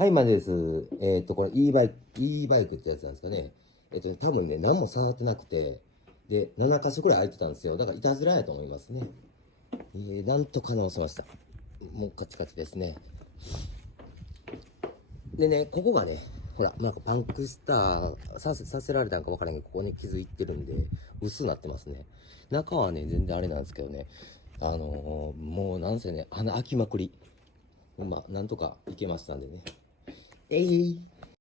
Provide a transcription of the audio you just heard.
はい、までです。これ E バイクってやつなんですかね。多分ね、何も触ってなくて、で、7箇所くらい開いてたんですよ。だからいたずらやと思いますね。なんとか直しました。もうカチカチですね。でね、ここがね、ほら、なんかパンクスターさせられたんか分からんけど、ここに傷いってるんで、薄なってますね。中はね、全然あれなんですけどね、もうなんせね、穴開きまくり。まあ、なんとかいけましたんでね。えい